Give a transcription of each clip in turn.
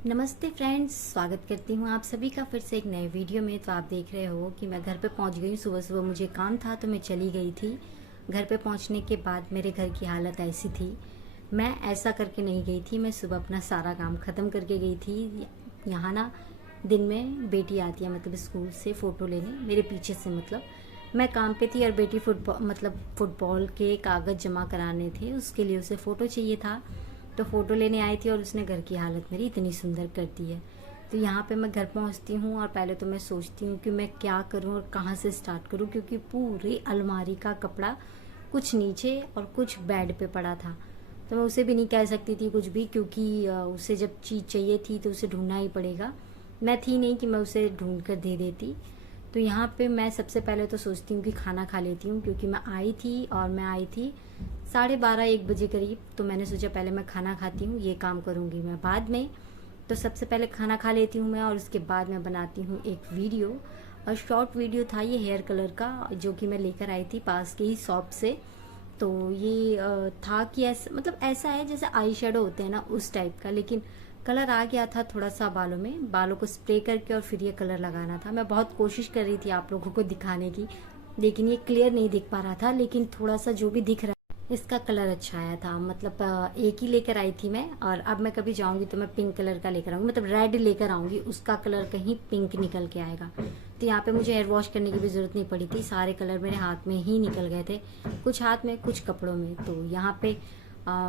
नमस्ते फ्रेंड्स, स्वागत करती हूँ आप सभी का फिर से एक नए वीडियो में। तो आप देख रहे हो कि मैं घर पे पहुँच गई। सुबह सुबह मुझे काम था तो मैं चली गई थी। घर पे पहुँचने के बाद मेरे घर की हालत ऐसी थी। मैं ऐसा करके नहीं गई थी, मैं सुबह अपना सारा काम ख़त्म करके गई थी। यहाँ ना दिन में बेटी आती है मतलब स्कूल से फ़ोटो लेने मेरे पीछे से। मतलब मैं काम पे थी और बेटी फुटबॉल के कागज़ जमा कराने थे, उसके लिए उसे फ़ोटो चाहिए था। तो फ़ोटो लेने आई थी और उसने घर की हालत मेरी इतनी सुंदर कर दी है। तो यहाँ पे मैं घर पहुँचती हूँ और पहले तो मैं सोचती हूँ कि मैं क्या करूँ और कहाँ से स्टार्ट करूँ, क्योंकि पूरी अलमारी का कपड़ा कुछ नीचे और कुछ बेड पे पड़ा था। तो मैं उसे भी नहीं कह सकती थी कुछ भी, क्योंकि उसे जब चीज़ चाहिए थी तो उसे ढूंढना ही पड़ेगा। मैं थी नहीं कि मैं उसे ढूंढ कर दे देती। तो यहाँ पे मैं सबसे पहले तो सोचती हूँ कि खाना खा लेती हूँ, क्योंकि मैं आई थी 12:30-1 बजे करीब। तो मैंने सोचा पहले मैं खाना खाती हूँ, ये काम करूँगी मैं बाद में। तो सबसे पहले खाना खा लेती हूँ मैं और उसके बाद मैं बनाती हूँ एक वीडियो। और शॉर्ट वीडियो था ये हेयर कलर का, जो कि मैं लेकर आई थी पास के ही शॉप से। तो ये था कि ऐसा मतलब ऐसा है जैसे आई शेडो होते हैं ना, उस टाइप का, लेकिन कलर आ गया था थोड़ा सा बालों में। बालों को स्प्रे करके और फिर ये कलर लगाना था। मैं बहुत कोशिश कर रही थी आप लोगों को दिखाने की, लेकिन ये क्लियर नहीं दिख पा रहा था। लेकिन थोड़ा सा जो भी दिख रहा है इसका कलर अच्छा आया था। मतलब एक ही लेकर आई थी मैं, और अब मैं कभी जाऊंगी तो मैं पिंक कलर का लेकर आऊंगी, मतलब रेड लेकर आऊंगी, उसका कलर कहीं पिंक निकल के आएगा। तो यहाँ पे मुझे हेयर वॉश करने की भी ज़रूरत नहीं पड़ी थी, सारे कलर मेरे हाथ में ही निकल गए थे, कुछ हाथ में कुछ कपड़ों में। तो यहाँ पे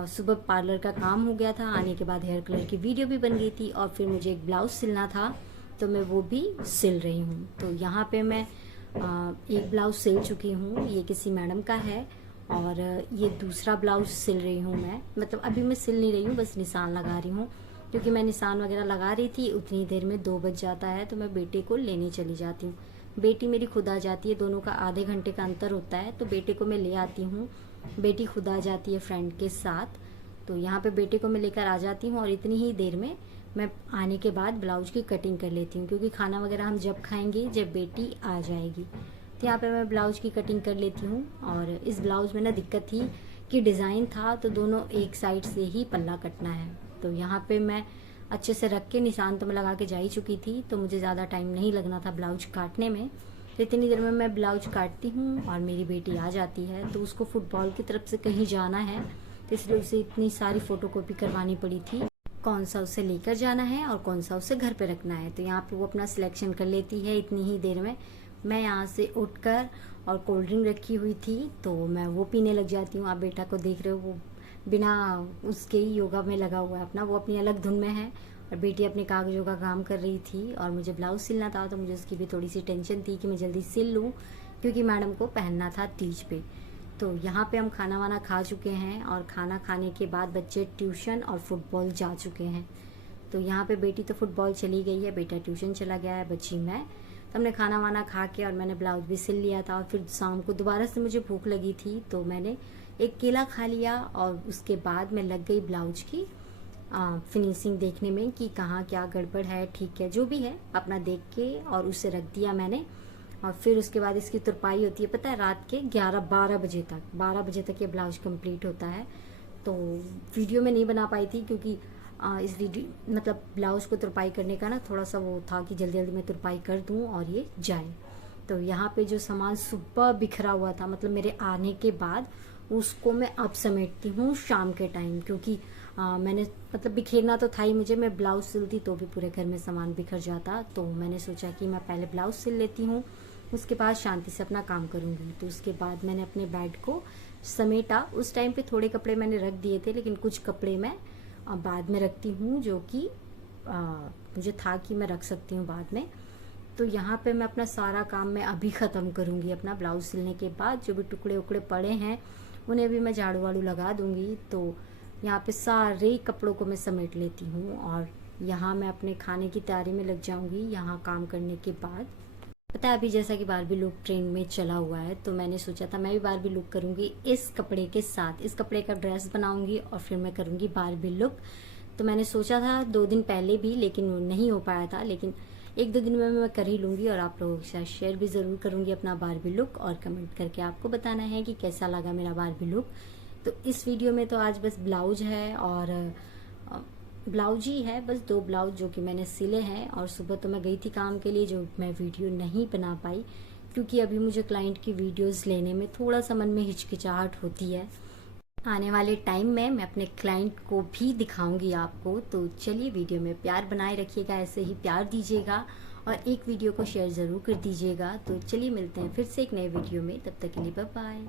सुबह पार्लर का काम हो गया था, आने के बाद हेयर कलर की वीडियो भी बन गई थी, और फिर मुझे एक ब्लाउज सिलना था तो मैं वो भी सिल रही हूँ। तो यहाँ पे मैं एक ब्लाउज सिल चुकी हूँ, ये किसी मैडम का है, और ये दूसरा ब्लाउज सिल रही हूँ मैं। मतलब अभी मैं सिल नहीं रही हूँ, बस निशान लगा रही हूँ, क्योंकि मैं निशान वगैरह लगा रही थी। उतनी देर में 2 बज जाता है तो मैं बेटे को लेने चली जाती हूँ। बेटी मेरी खुद आ जाती है, दोनों का आधे घंटे का अंतर होता है। तो बेटे को मैं ले आती हूँ, बेटी खुद आ जाती है फ्रेंड के साथ। तो यहाँ पे बेटे को मैं लेकर आ जाती हूँ और इतनी ही देर में मैं आने के बाद ब्लाउज की कटिंग कर लेती हूँ, क्योंकि खाना वगैरह हम जब खाएंगे जब बेटी आ जाएगी। तो यहाँ पे मैं ब्लाउज की कटिंग कर लेती हूँ। और इस ब्लाउज में ना दिक्कत थी कि डिज़ाइन था तो दोनों एक साइड से ही पल्ला कटना है। तो यहाँ पे मैं अच्छे से रख के निशान तो मैं लगा के जा ही चुकी थी, तो मुझे ज़्यादा टाइम नहीं लगना था ब्लाउज काटने में। तो इतनी देर में मैं ब्लाउज काटती हूँ और मेरी बेटी आ जाती है। तो उसको फुटबॉल की तरफ से कहीं जाना है, तो इसलिए उसे इतनी सारी फ़ोटोकॉपी करवानी पड़ी थी, कौन सा उसे लेकर जाना है और कौन सा उसे घर पे रखना है। तो यहाँ पे वो अपना सिलेक्शन कर लेती है इतनी ही देर में। मैं यहाँ से उठकर, और कोल्ड ड्रिंक रखी हुई थी तो मैं वो पीने लग जाती हूँ। आप बेटा को देख रहे हो, वो बिना उसके ही योगा में लगा हुआ है अपना, वो अपनी अलग धुन में है, और बेटी अपने कागजों का काम कर रही थी। और मुझे ब्लाउज सिलना था तो मुझे उसकी भी थोड़ी सी टेंशन थी कि मैं जल्दी सिल लूँ, क्योंकि मैडम को पहनना था तीज पे। तो यहाँ पे हम खाना वाना खा चुके हैं, और खाना खाने के बाद बच्चे ट्यूशन और फुटबॉल जा चुके हैं। तो यहाँ पे बेटी तो फुटबॉल चली गई है, बेटा ट्यूशन चला गया है, बच्ची मैं। तो हमने खाना वाना खा के और मैंने ब्लाउज भी सिल लिया था। और फिर शाम को दोबारा से मुझे भूख लगी थी तो मैंने एक केला खा लिया, और उसके बाद मैं लग गई ब्लाउज की फिनिशिंग देखने में कि कहाँ क्या गड़बड़ है, ठीक है जो भी है अपना देख के, और उसे रख दिया मैंने। और फिर उसके बाद इसकी तुरपाई होती है, पता है, रात के 11-12 बजे तक, 12 बजे तक ये ब्लाउज कंप्लीट होता है। तो वीडियो में नहीं बना पाई थी, क्योंकि इस वीडियो मतलब ब्लाउज को तुरपाई करने का ना थोड़ा सा वो था कि जल्दी जल्दी मैं तुरपाई कर दूं और ये जाए। तो यहाँ पे जो सामान सुबह बिखरा हुआ था, मतलब मेरे आने के बाद, उसको मैं अब समेटती हूँ शाम के टाइम, क्योंकि मैंने मतलब बिखेरना तो था ही मुझे, मैं ब्लाउज सिलती तो भी पूरे घर में सामान बिखर जाता। तो मैंने सोचा कि मैं पहले ब्लाउज सिल लेती हूँ, उसके बाद शांति से अपना काम करूँगी। तो उसके बाद मैंने अपने बेड को समेटा। उस टाइम पे थोड़े कपड़े मैंने रख दिए थे, लेकिन कुछ कपड़े मैं बाद में रखती हूँ, जो कि मुझे था कि मैं रख सकती हूँ बाद में। तो यहाँ पे मैं अपना सारा काम मैं अभी ख़त्म करूँगी। अपना ब्लाउज सिलने के बाद जो भी टुकड़े उकड़े पड़े हैं उन्हें भी मैं झाड़ू वाड़ू लगा दूँगी। तो यहाँ पे सारे कपड़ों को मैं समेट लेती हूँ, और यहाँ मैं अपने खाने की तैयारी में लग जाऊँगी यहाँ काम करने के बाद। पता है, अभी जैसा कि बारबी लुक ट्रेंड में चला हुआ है, तो मैंने सोचा था मैं भी बारबी लुक करूँगी इस कपड़े के साथ, इस कपड़े का ड्रेस बनाऊँगी और फिर मैं करूँगी बारबी लुक। तो मैंने सोचा था 2 दिन पहले भी, लेकिन वो नहीं हो पाया था, लेकिन 1-2 दिन में मैं कर ही लूँगी, और आप लोगों के साथ शेयर भी ज़रूर करूँगी अपना बारबी लुक, और कमेंट करके आपको बताना है कि कैसा लगा मेरा बारबी लुक। तो इस वीडियो में तो आज बस ब्लाउज है और ब्लाउज ही है, बस 2 ब्लाउज जो कि मैंने सिले हैं। और सुबह तो मैं गई थी काम के लिए, जो मैं वीडियो नहीं बना पाई क्योंकि अभी मुझे क्लाइंट की वीडियोस लेने में थोड़ा सा मन में हिचकिचाहट होती है। आने वाले टाइम में मैं अपने क्लाइंट को भी दिखाऊंगी आपको। तो चलिए, वीडियो में प्यार बनाए रखिएगा, ऐसे ही प्यार दीजिएगा और एक वीडियो को शेयर ज़रूर कर दीजिएगा। तो चलिए मिलते हैं फिर से एक नए वीडियो में, तब तक के लिए बाय बाय।